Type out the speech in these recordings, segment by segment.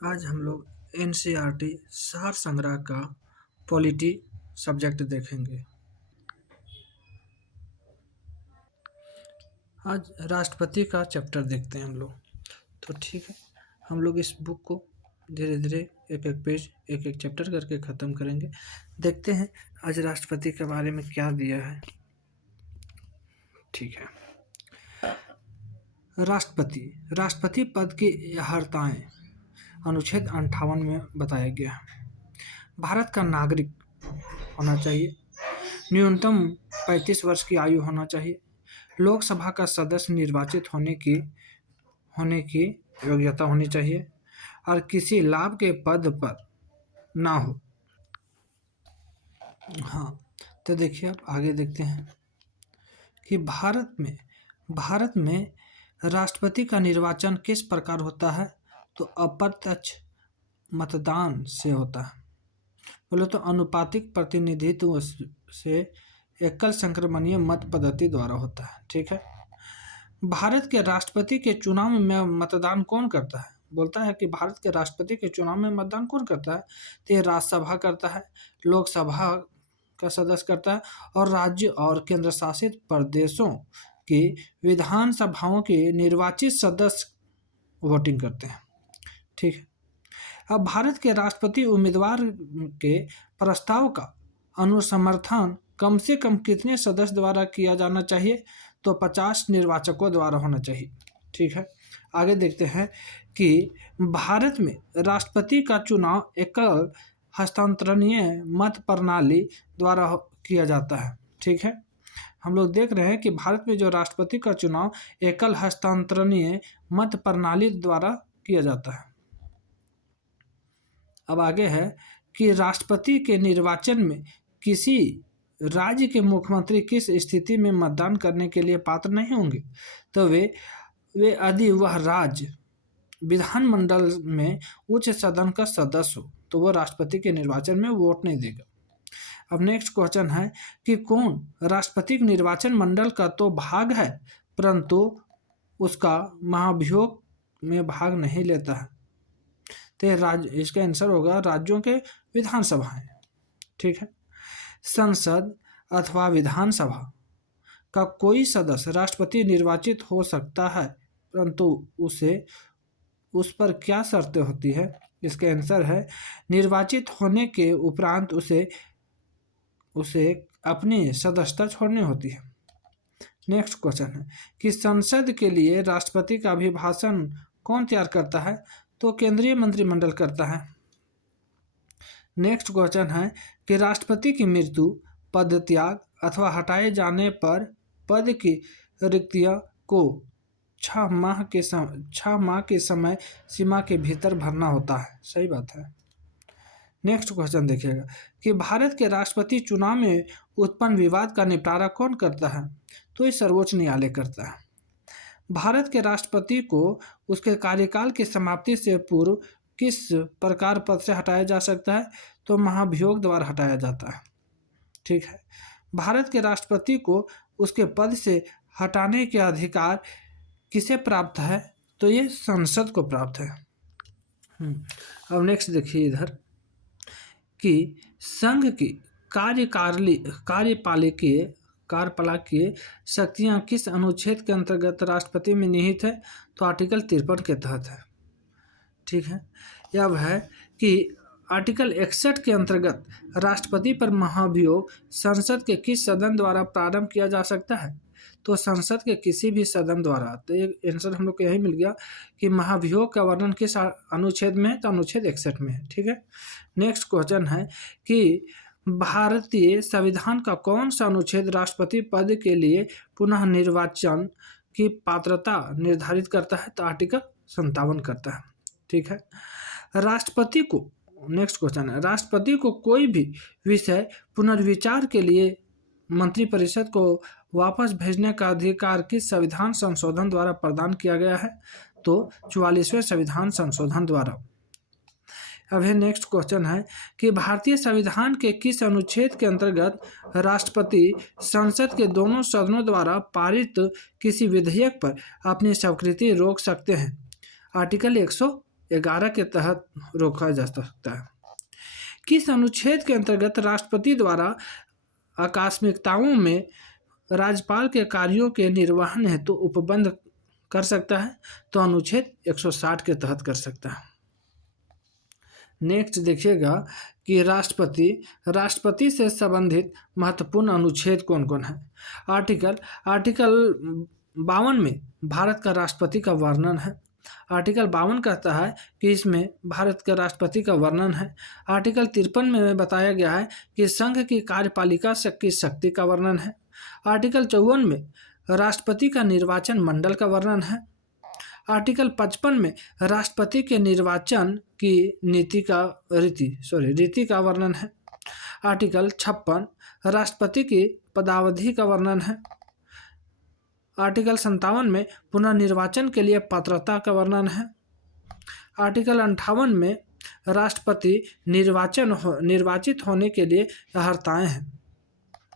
आज हम लोग एनसीईआरटी सार संग्रह का पॉलिटी सब्जेक्ट देखेंगे। आज राष्ट्रपति का चैप्टर देखते हैं हम लोग। तो ठीक है, हम लोग इस बुक को धीरे धीरे एक एक पेज एक एक चैप्टर करके ख़त्म करेंगे। देखते हैं आज राष्ट्रपति के बारे में क्या दिया है। ठीक है, राष्ट्रपति पद की अर्हताएं अनुच्छेद 58 में बताया गया है। भारत का नागरिक होना चाहिए, न्यूनतम 35 वर्ष की आयु होना चाहिए, लोकसभा का सदस्य निर्वाचित होने की योग्यता होनी चाहिए और किसी लाभ के पद पर ना हो। हाँ, तो देखिए अब आगे देखते हैं कि भारत में राष्ट्रपति का निर्वाचन किस प्रकार होता है। तो अप्रत्यक्ष मतदान से होता है। बोले तो अनुपातिक प्रतिनिधित्व से एकल संक्रमणीय मत पद्धति द्वारा होता है। ठीक है, भारत के राष्ट्रपति के चुनाव में मतदान कौन करता है। बोलता है कि भारत के राष्ट्रपति के चुनाव में मतदान कौन करता है। तो ये राज्यसभा करता है, लोकसभा का सदस्य करता है और राज्य और केंद्र शासित प्रदेशों की विधानसभाओं के निर्वाचित सदस्य वोटिंग करते हैं। ठीक है, अब भारत के राष्ट्रपति उम्मीदवार के प्रस्ताव का अनुसमर्थन कम से कम कितने सदस्य द्वारा किया जाना चाहिए। तो 50 निर्वाचकों द्वारा होना चाहिए। ठीक है, आगे देखते हैं कि भारत में राष्ट्रपति का चुनाव एकल हस्तांतरणीय मत प्रणाली द्वारा किया जाता है। ठीक है, हम लोग देख रहे हैं कि भारत में जो राष्ट्रपति का चुनाव एकल हस्तांतरणीय मत प्रणाली द्वारा किया जाता है। अब आगे है कि राष्ट्रपति के निर्वाचन में किसी राज्य के मुख्यमंत्री किस स्थिति में मतदान करने के लिए पात्र नहीं होंगे। तो वे यदि वह राज्य विधानमंडल में उच्च सदन का सदस्य हो तो वह राष्ट्रपति के निर्वाचन में वोट नहीं देगा। अब नेक्स्ट क्वेश्चन है कि कौन राष्ट्रपति निर्वाचन मंडल का तो भाग है परंतु उसका महाभियोग में भाग नहीं लेता है। तो इसका आंसर होगा राज्यों के विधानसभाएं। ठीक है, संसद अथवा विधानसभा का कोई सदस्य राष्ट्रपति निर्वाचित हो सकता है परंतु उस पर क्या शर्तें होती है। इसका आंसर है निर्वाचित होने के उपरांत उसे अपनी सदस्यता छोड़नी होती है। नेक्स्ट क्वेश्चन है कि संसद के लिए राष्ट्रपति का अभिभाषण कौन तैयार करता है। तो केंद्रीय मंत्रिमंडल करता है। नेक्स्ट क्वेश्चन है कि राष्ट्रपति की मृत्यु, पद त्याग अथवा हटाए जाने पर पद की रिक्तियां को 6 माह के समय सीमा के भीतर भरना होता है। सही बात है। नेक्स्ट क्वेश्चन देखिएगा कि भारत के राष्ट्रपति चुनाव में उत्पन्न विवाद का निपटारा कौन करता है। तो ये सर्वोच्च न्यायालय करता है। भारत के राष्ट्रपति को उसके कार्यकाल की समाप्ति से पूर्व किस प्रकार पद से हटाया जा सकता है। तो महाभियोग द्वारा हटाया जाता है। ठीक है, भारत के राष्ट्रपति को उसके पद से हटाने के अधिकार किसे प्राप्त है। तो ये संसद को प्राप्त है। अब नेक्स्ट देखिए इधर कि संघ की कार्यपालकीय शक्तियां किस अनुच्छेद के अंतर्गत राष्ट्रपति में निहित है। तो आर्टिकल 53 के तहत है। ठीक है, यह है कि आर्टिकल 61 के अंतर्गत राष्ट्रपति पर महाभियोग संसद के किस सदन द्वारा प्रारंभ किया जा सकता है। तो संसद के किसी भी सदन द्वारा। तो ये आंसर हम लोग को यही मिल गया कि महाभियोग का वर्णन किस अनुच्छेद में है। तो अनुच्छेद 61 में है। ठीक है, नेक्स्ट क्वेश्चन है कि भारतीय संविधान का कौन सा अनुच्छेद राष्ट्रपति पद के लिए पुनः निर्वाचन की पात्रता निर्धारित करता है। तो आर्टिकल 57 करता है। ठीक है, राष्ट्रपति को नेक्स्ट क्वेश्चन है राष्ट्रपति को कोई भी विषय पुनर्विचार के लिए मंत्रिपरिषद को वापस भेजने का अधिकार किस संविधान संशोधन द्वारा प्रदान किया गया है। तो 44वें संविधान संशोधन द्वारा। अब है नेक्स्ट क्वेश्चन है कि भारतीय संविधान के किस अनुच्छेद के अंतर्गत राष्ट्रपति संसद के दोनों सदनों द्वारा पारित किसी विधेयक पर अपनी स्वीकृति रोक सकते हैं। आर्टिकल 11 के तहत रोका जा सकता है। किस अनुच्छेद के अंतर्गत राष्ट्रपति द्वारा आकस्मिकताओं में राज्यपाल के कार्यों के निर्वहन हेतु उपबंध कर सकता है? तो अनुच्छेद 160 के तहत कर सकता है। नेक्स्ट देखिएगा कि राष्ट्रपति से संबंधित महत्वपूर्ण अनुच्छेद कौन कौन है। आर्टिकल 52 में भारत का राष्ट्रपति का वर्णन है। आर्टिकल 52 कहता है कि इसमें भारत के राष्ट्रपति का वर्णन है। आर्टिकल 53 में बताया गया है कि संघ की कार्यपालिका की शक्ति का वर्णन है। आर्टिकल 54 में राष्ट्रपति का निर्वाचन मंडल का वर्णन है। आर्टिकल 55 में राष्ट्रपति के निर्वाचन की रीति का वर्णन है। आर्टिकल 56 राष्ट्रपति की पदावधि का वर्णन है। आर्टिकल 57 में पुनर्निर्वाचन के लिए पात्रता का वर्णन है। आर्टिकल 58 में राष्ट्रपति निर्वाचित होने के लिए अर्हताएं हैं।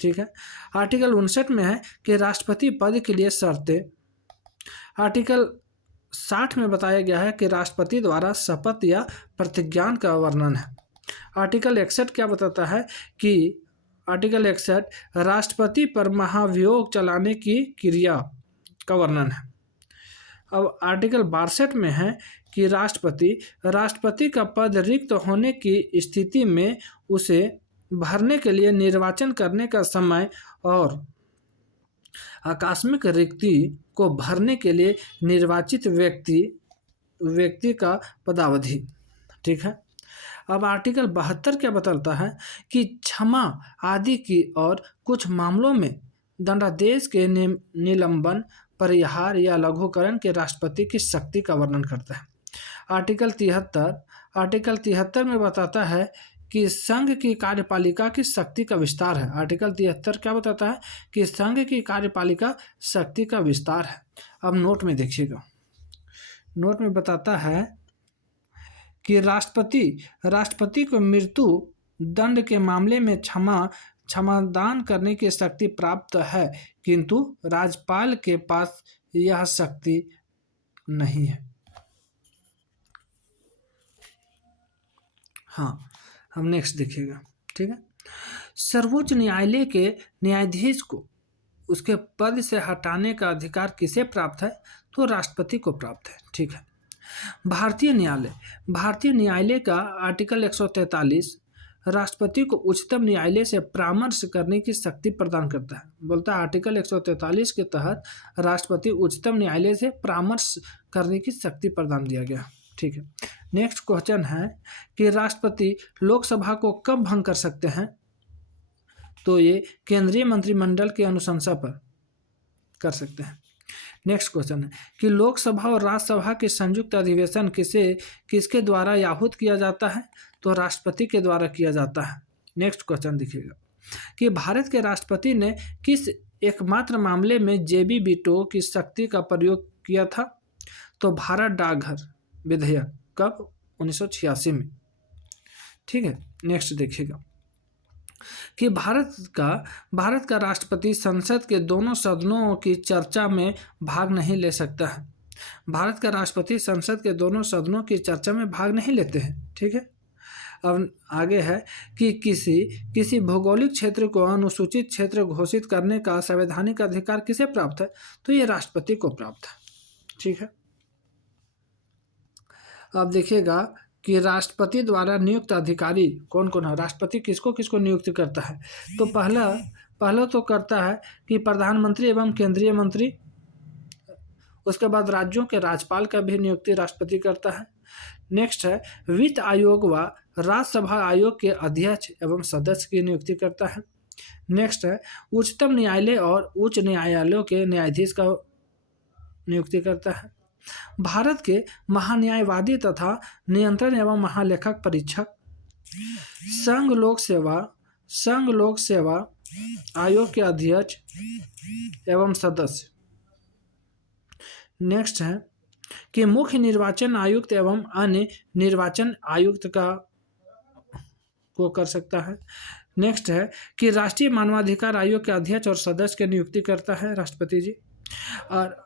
ठीक है। आर्टिकल 59 में है कि राष्ट्रपति पद के लिए शर्तें। आर्टिकल 60 में बताया गया है कि राष्ट्रपति द्वारा शपथ या प्रतिज्ञान का वर्णन है। आर्टिकल 61 क्या बताता है कि आर्टिकल 61 राष्ट्रपति पर महाभियोग चलाने की क्रिया का वर्णन है। अब आर्टिकल 62 में है कि राष्ट्रपति का पद रिक्त होने की स्थिति में उसे भरने के लिए निर्वाचन करने का समय और आकस्मिक रिक्ति को भरने के लिए निर्वाचित व्यक्ति का पदावधि। ठीक है। अब आर्टिकल 72 क्या बताता है कि क्षमा आदि की और कुछ मामलों में दंडादेश के निलंबन, परिहार या लघुकरण के राष्ट्रपति की शक्ति का वर्णन करता है। आर्टिकल 73 में बताता है कि संघ की कार्यपालिका की शक्ति का विस्तार है। आर्टिकल 73 क्या बताता है कि संघ की कार्यपालिका शक्ति का विस्तार है। अब नोट में देखिएगा, नोट में बताता है कि राष्ट्रपति को मृत्यु दंड के मामले में क्षमादान करने की शक्ति प्राप्त है, किंतु राज्यपाल के पास यह शक्ति नहीं है। हाँ, हम नेक्स्ट देखिएगा। ठीक है। सर्वोच्च न्यायालय के न्यायाधीश को उसके पद से हटाने का अधिकार किसे प्राप्त है? तो राष्ट्रपति को प्राप्त है। ठीक है। भारतीय न्यायालय का आर्टिकल 143 राष्ट्रपति को उच्चतम न्यायालय से परामर्श करने की शक्ति प्रदान करता है। बोलता है आर्टिकल 143 के तहत राष्ट्रपति उच्चतम न्यायालय से परामर्श करने की शक्ति प्रदान दिया गया। ठीक है। नेक्स्ट क्वेश्चन है कि राष्ट्रपति लोकसभा को कब भंग कर सकते हैं? तो ये केंद्रीय मंत्रिमंडल की अनुशंसा पर कर सकते हैं। नेक्स्ट क्वेश्चन है कि लोकसभा और राज्यसभा के संयुक्त अधिवेशन किसके द्वारा आहूत किया जाता है? तो राष्ट्रपति के द्वारा किया जाता है। नेक्स्ट क्वेश्चन देखिएगा कि भारत के राष्ट्रपति ने किस एकमात्र मामले में जेबी वीटो की शक्ति का प्रयोग किया था? तो भारत डाकघर विधेयक, कब? 1986 में। ठीक है। नेक्स्ट देखिएगा कि भारत का राष्ट्रपति संसद के दोनों सदनों की चर्चा में भाग नहीं ले सकता है। भारत का राष्ट्रपति संसद के दोनों सदनों की चर्चा में भाग नहीं लेते हैं। ठीक है। अब आगे है कि किसी भौगोलिक क्षेत्र को अनुसूचित क्षेत्र घोषित करने का संवैधानिक अधिकार किसे प्राप्त है? तो ये राष्ट्रपति को प्राप्त है। ठीक है। अब देखिएगा कि राष्ट्रपति द्वारा नियुक्त अधिकारी कौन कौन है। राष्ट्रपति किसको किसको नियुक्त करता है? तो पहला तो करता है कि प्रधानमंत्री एवं केंद्रीय मंत्री। उसके बाद राज्यों के राज्यपाल का भी नियुक्ति राष्ट्रपति करता है। नेक्स्ट है वित्त आयोग व राज्यसभा आयोग के अध्यक्ष एवं सदस्य की नियुक्ति करता है। नेक्स्ट है उच्चतम न्यायालय और उच्च न्यायालयों के न्यायाधीश का नियुक्ति करता है। भारत के महान्यायवादी तथा नियंत्रण एवं महालेखक परीक्षक, संघ लोक सेवा आयोग के अध्यक्ष एवं सदस्य। नेक्स्ट है कि मुख्य निर्वाचन आयुक्त एवं अन्य निर्वाचन आयुक्त को कर सकता है। नेक्स्ट है कि राष्ट्रीय मानवाधिकार आयोग के अध्यक्ष और सदस्य की नियुक्ति करता है राष्ट्रपति जी। और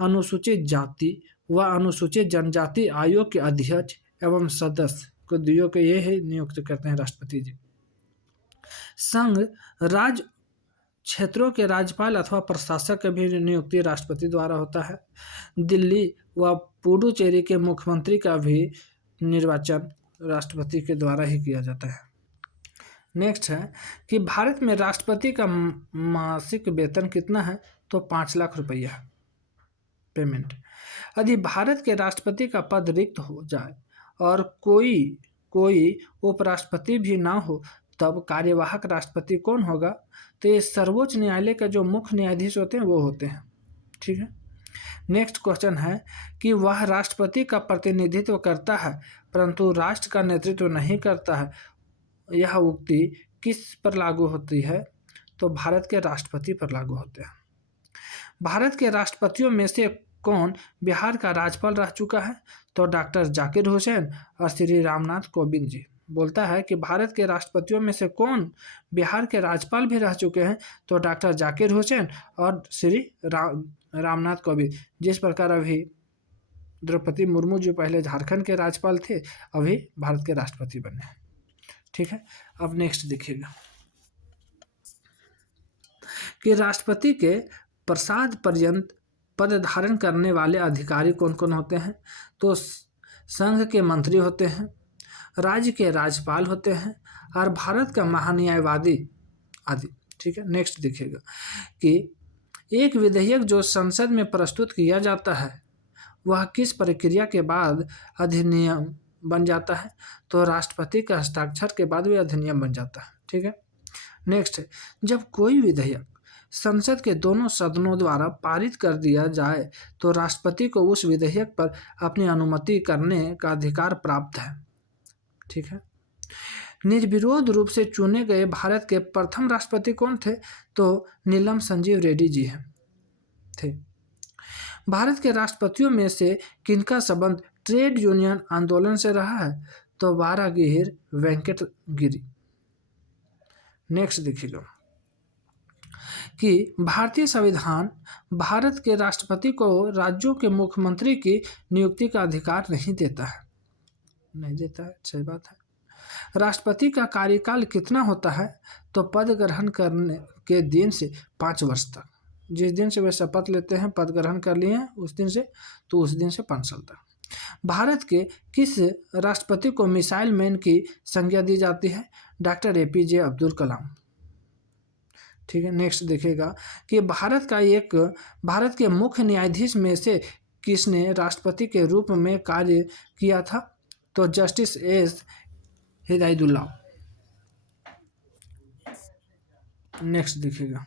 अनुसूचित जाति वह अनुसूचित जनजाति आयोग के अध्यक्ष एवं सदस्य को दियो के ये ही नियुक्त करते हैं राष्ट्रपति जी। संघ राज्य क्षेत्रों के राज्यपाल अथवा प्रशासक की भी नियुक्ति राष्ट्रपति द्वारा होता है। दिल्ली व पुडुचेरी के मुख्यमंत्री का भी निर्वाचन राष्ट्रपति के द्वारा ही किया जाता है। नेक्स्ट है कि भारत में राष्ट्रपति का मासिक वेतन कितना है, तो 5 लाख रुपया पेमेंट। यदि भारत के राष्ट्रपति का पद रिक्त हो जाए और कोई उपराष्ट्रपति भी ना हो, तब कार्यवाहक राष्ट्रपति कौन होगा, तो ये सर्वोच्च न्यायालय का जो मुख्य न्यायाधीश होते हैं वो होते हैं। ठीक है। नेक्स्ट क्वेश्चन है कि वह राष्ट्रपति का प्रतिनिधित्व करता है परंतु राष्ट्र का नेतृत्व नहीं करता है, यह उक्ति किस पर लागू होती है, तो भारत के राष्ट्रपति पर लागू होते हैं। भारत के राष्ट्रपतियों में से कौन बिहार का राज्यपाल रह चुका है, तो डॉक्टर जाकिर हुसैन और श्री रामनाथ कोविंद जी। बोलता है कि भारत के राष्ट्रपतियों में से कौन बिहार के राज्यपाल भी रह चुके हैं, तो डॉक्टर जाकिर हुसैन और श्री रामनाथ कोविंद। जिस प्रकार अभी द्रौपदी मुर्मू जो पहले झारखंड के राज्यपाल थे, अभी भारत के राष्ट्रपति बने हैं। ठीक है। अब नेक्स्ट देखिएगा कि राष्ट्रपति के प्रसाद पर्यंत पद धारण करने वाले अधिकारी कौन कौन होते हैं, तो संघ के मंत्री होते हैं, राज्य के राज्यपाल होते हैं और भारत का महान्यायवादी आदि। ठीक है। नेक्स्ट देखिएगा कि एक विधेयक जो संसद में प्रस्तुत किया जाता है वह किस प्रक्रिया के बाद अधिनियम बन जाता है, तो राष्ट्रपति का हस्ताक्षर के बाद वह अधिनियम बन जाता है। ठीक है। नेक्स्ट, जब कोई विधेयक संसद के दोनों सदनों द्वारा पारित कर दिया जाए तो राष्ट्रपति को उस विधेयक पर अपनी अनुमति करने का अधिकार प्राप्त है। ठीक है। निर्विरोध रूप से चुने गए भारत के प्रथम राष्ट्रपति कौन थे, तो नीलम संजीव रेड्डी जी हैं थे। भारत के राष्ट्रपतियों में से किनका संबंध ट्रेड यूनियन आंदोलन से रहा है, तो वारागिर वेंकट गिरी। नेक्स्ट देखिएगा कि भारतीय संविधान भारत के राष्ट्रपति को राज्यों के मुख्यमंत्री की नियुक्ति का अधिकार नहीं देता है। नहीं देता है, सही बात है। राष्ट्रपति का कार्यकाल कितना होता है, तो पद ग्रहण करने के दिन से 5 वर्ष तक। जिस दिन से वे शपथ लेते हैं, पद ग्रहण कर लिए हैं उस दिन से, तो उस दिन से 5 साल तक। भारत के किस राष्ट्रपति को मिसाइल मैन की संज्ञा दी जाती है, डॉक्टर APJ अब्दुल कलाम। ठीक है। नेक्स्ट देखिएगा कि भारत के मुख्य न्यायाधीश में से किसने राष्ट्रपति के रूप में कार्य किया था, तो जस्टिस S हिदायतुल्लाह। नेक्स्ट देखिएगा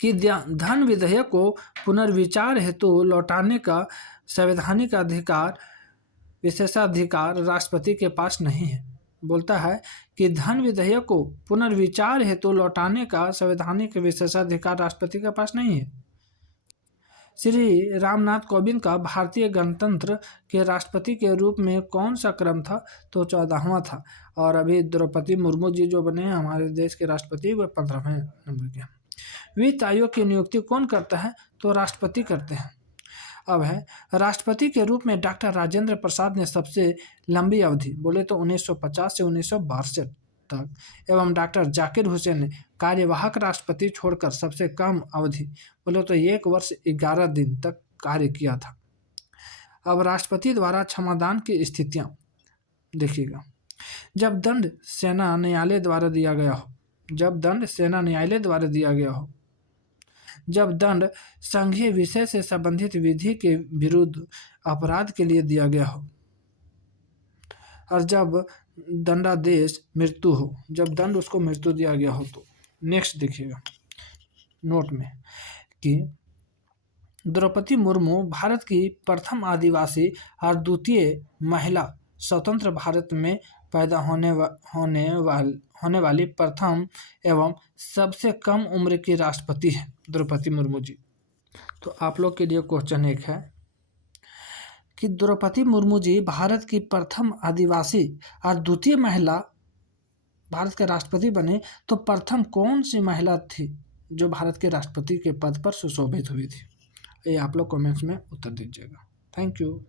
कि धन विधेयक को पुनर्विचार हेतु लौटाने का संवैधानिक अधिकार विशेषाधिकार राष्ट्रपति के पास नहीं है। बोलता है कि धन विधेयक को पुनर्विचार हेतु लौटाने का संवैधानिक विशेषाधिकार राष्ट्रपति के पास नहीं है। श्री रामनाथ कोविंद का भारतीय गणतंत्र के राष्ट्रपति के रूप में कौन सा क्रम था, तो 14वां था। और अभी द्रौपदी मुर्मू जी जो बने हैं हमारे देश के राष्ट्रपति, वह 15वें नंबर के। वित्त आयोग की नियुक्ति कौन करता है, तो राष्ट्रपति करते हैं। अब है राष्ट्रपति के रूप में डॉक्टर राजेंद्र प्रसाद ने सबसे लंबी अवधि बोले तो 1950 से 1962 तक, एवं डॉक्टर जाकिर हुसैन ने कार्यवाहक राष्ट्रपति छोड़कर सबसे कम अवधि बोले तो 1 वर्ष 11 दिन तक कार्य किया था। अब राष्ट्रपति द्वारा क्षमादान की स्थितियां देखिएगा। जब दंड सेना न्यायालय द्वारा दिया गया हो, जब दंड संघीय विषय से संबंधित विधि के विरुद्ध अपराध के लिए दिया गया हो, और जब दंडादेश मृत्यु हो, जब दंड उसको मृत्यु दिया गया हो तो। नेक्स्ट देखिएगा नोट में कि द्रौपदी मुर्मू भारत की प्रथम आदिवासी और द्वितीय महिला स्वतंत्र भारत में पैदा होने वाली प्रथम एवं सबसे कम उम्र की राष्ट्रपति है द्रौपदी मुर्मू जी। तो आप लोग के लिए क्वेश्चन एक है कि द्रौपदी मुर्मू जी भारत की प्रथम आदिवासी और द्वितीय महिला भारत के राष्ट्रपति बने, तो प्रथम कौन सी महिला थी जो भारत के राष्ट्रपति के पद पर सुशोभित हुई थी, ये आप लोग कमेंट्स में उत्तर दीजिएगा। Thank you.